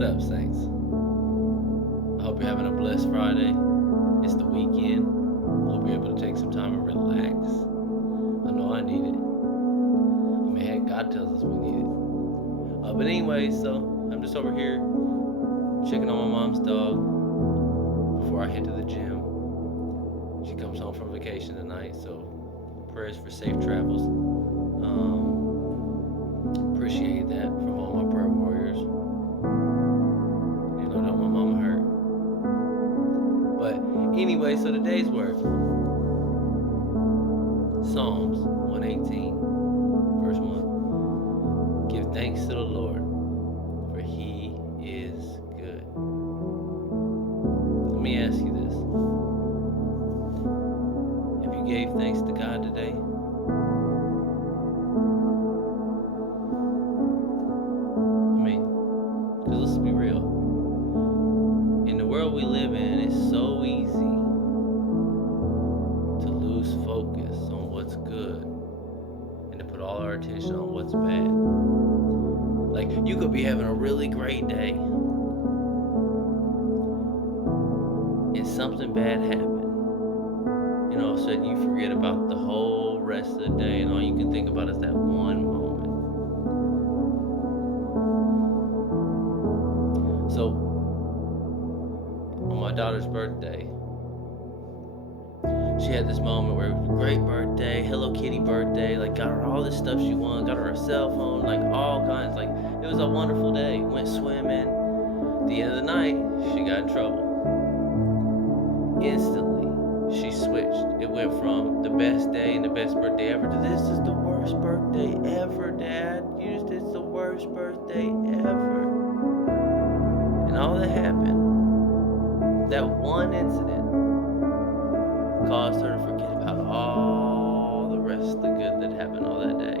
What up, Saints? I hope you're having a blessed Friday. It's the weekend. I hope you're able to take some time and relax. I know I need it. I mean, heck, God tells us we need it. But anyway, so I'm just over here checking on my mom's dog before I head to the gym. She comes home from vacation tonight, so prayers for safe travels. Appreciate that from all my prayer warriors. You know, don't want mama hurt. But anyway, so today's word, Psalms 118, verse 1. Give thanks to the Lord, for he is good. Let me ask you this. Have you gave thanks to God today? Let's be real. In the world we live in, it's so easy to lose focus on what's good and to put all our attention on what's bad. Like, you could be having a really great day and something bad happened. You know, all of a sudden you forget about the whole rest of the day and all you can think about is that one moment. So, on my daughter's birthday, she had this moment where it was a great birthday, Hello Kitty birthday, like got her all this stuff she wanted, got her a cell phone, like all kinds, like it was a wonderful day. Went swimming. At the end of the night, she got in trouble. Instantly, she switched. It went from the best day and the best birthday ever to this is the worst birthday ever, Dad. It's the worst birthday ever. And all that happened, that one incident, caused her to forget about all the rest of the good that happened all that day.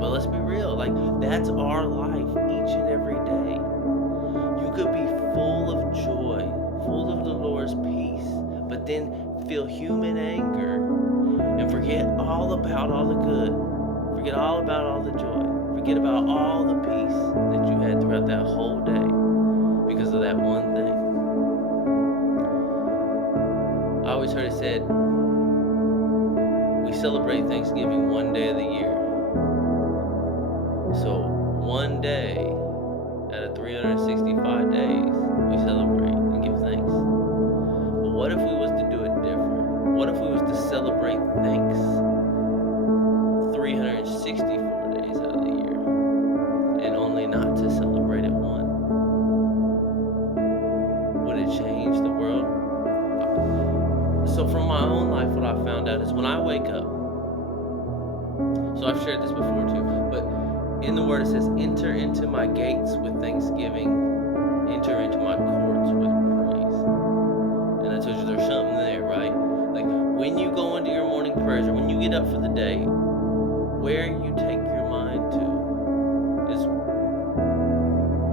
But let's be real, like, that's our life each and every day. You could be full of joy, full of the Lord's peace, but then feel human anger and forget all about all the good, forget all about all the joy. Forget about all the peace that you had throughout that whole day because of that one thing. I always heard it said, we celebrate Thanksgiving one day of the year. So one day out of 365 days, we celebrate and give thanks. But what if we was to do it different? What if we was to celebrate thanks 364 days out of the year? And only not to celebrate it one? Would it change the world? So from my own life, what I found out is when I wake up, so I've shared this before too, but in the word it says, enter into my gates with thanksgiving, enter into my courts with praise. And I told you there's something there, right? Like when you go into your morning prayers or when you get up for the day, where you take your mind to is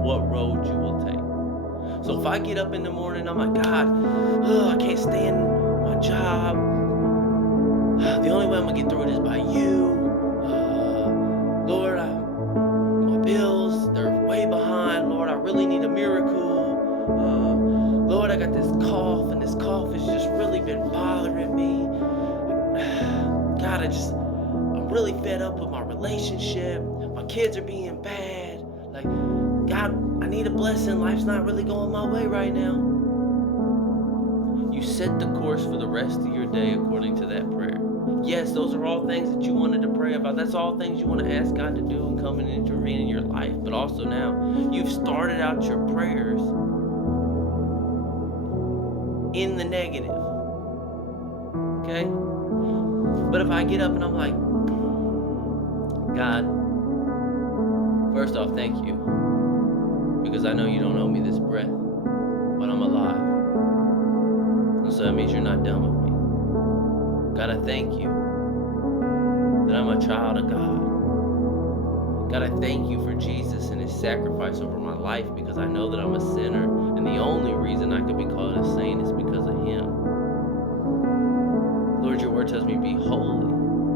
what road you will take. So if I get up in the morning, I'm like, God, I can't stand my job. The only way I'm going to get through it is by you. Lord, my bills, they're way behind. Lord, I really need a miracle. Lord, I got this cough, and this cough has just really been bothering me. God, I'm really fed up with my relationship. My kids are being bad. Like, God, I need a blessing. Life's not really going my way right now. You set the course for the rest of your day according to that prayer. Yes, those are all things that you wanted to pray about. That's all things you want to ask God to do and come and intervene in your life. But also now, you've started out your prayers in the negative. Okay? But if I get up and I'm like, God, first off, thank you. Because I know you don't owe me this breath, but I'm alive. And so that means you're not done with me. God, I thank you that I'm a child of God. God, I thank you for Jesus and his sacrifice over my life because I know that I'm a sinner. And the only reason I could be called a saint is because of him. Lord, your word tells me be holy.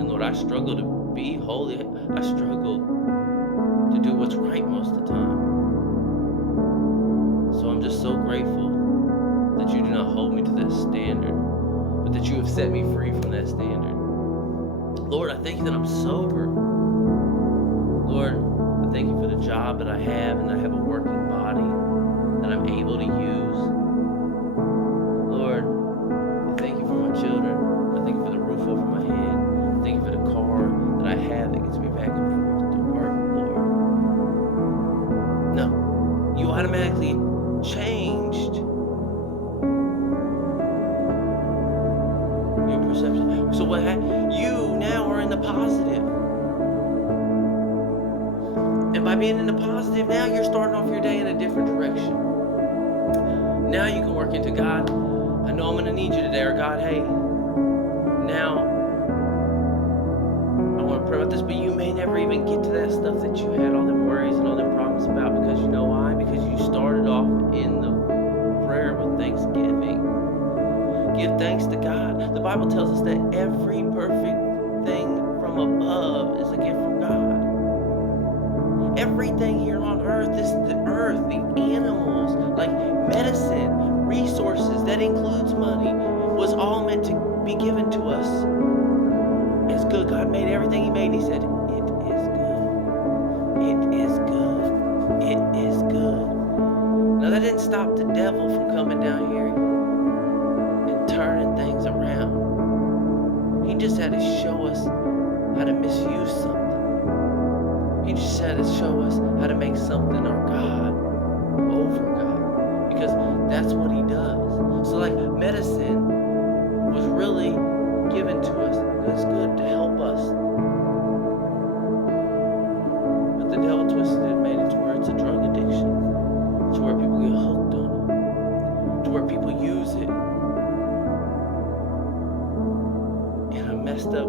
And Lord, I struggle to be holy. I struggle to do what's right most of the time. that you have set me free from that standard. Lord, I thank you that I'm sober. Lord, I thank you for the job that I have and that I have a working body that I'm able to use. Lord, I thank you for my children. I thank you for the roof over my head. I thank you for the car that I have that gets me back and forth to work, Lord. No, you automatically changed your perception. So you now are in the positive. And by being in the positive, now you're starting off your day in a different direction. Now you can work into, God, I know I'm going to need you today, or God, hey, now I want to pray about this, but you may never even get to that stuff that you had all them worries and all them problems about, because you know why? Because you started off in the prayer with thanksgiving. Give thanks to God. The Bible tells us that every perfect thing from above is a gift from God. Everything here on earth, the animals, like medicine, resources, that includes money, was all meant to be given to us as good. God made everything He made. He said, it is good. It is good. It is good. Now that didn't stop the devil from coming down here and turning things around. He just had to show us how to misuse something. He just had to show us how to make something our God over God, because that's what He does. So like medicine was really given to us. That's good to help us. But the devil twisted it and made it to where it's a drug addiction, to where people get hooked on it, to where people use it in a messed up,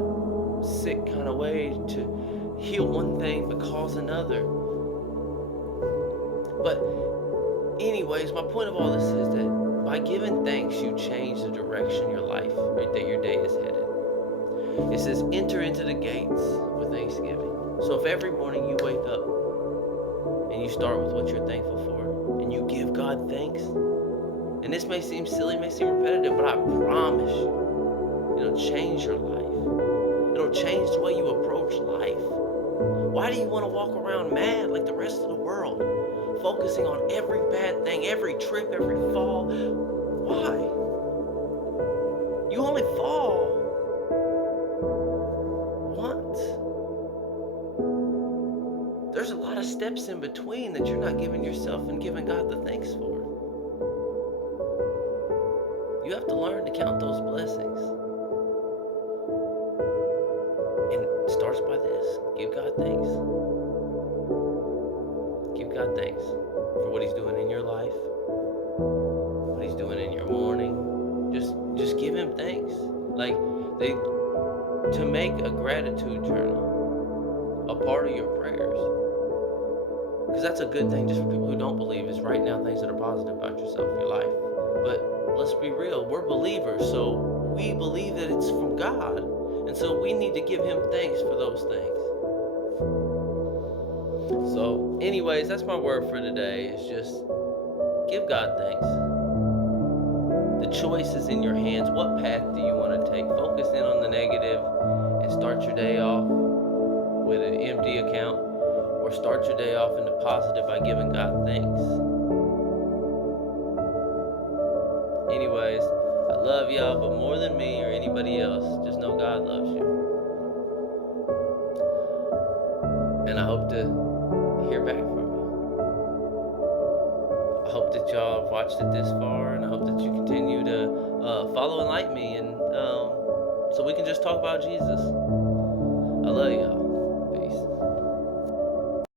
sick kind of way to heal one thing but cause another. But anyways, my point of all this is that by giving thanks, you change the direction your life, that your day is headed. It says, enter into the gates with thanksgiving. So if every morning you wake up and you start with what you're thankful for, and you give God thanks, and this may seem silly, may seem repetitive, but I promise you, it'll change your life. It'll change the way you approach life. Why do you want to walk around mad like the rest of the world, focusing on every bad thing, every trip, every fall? Why? You only fall once. There's a lot of steps in between that you're not giving yourself and giving God the thanks for. You have to learn to count those blessings. And it starts by this. Give God thanks. Give God thanks for what He's doing in your life, what He's doing in your morning. Just give Him thanks. Like, to make a gratitude journal a part of your prayers. Because that's a good thing, just for people who don't believe, is write down things that are positive about yourself, your life. But let's be real, we're believers, so we believe that it's from God. And so we need to give Him thanks for those things. So anyways, that's my word for today, is just give God thanks. The choice is in your hands. What path do you want to take? Focus in on the negative and start your day off with an empty account, or start your day off in the positive by giving God thanks. Anyways, I love y'all, but more than me or anybody else, just know God loves you. And I hope to hear back from you. I hope that y'all have watched it this far, and I hope that you continue to follow and like me, and so we can just talk about Jesus. I love y'all.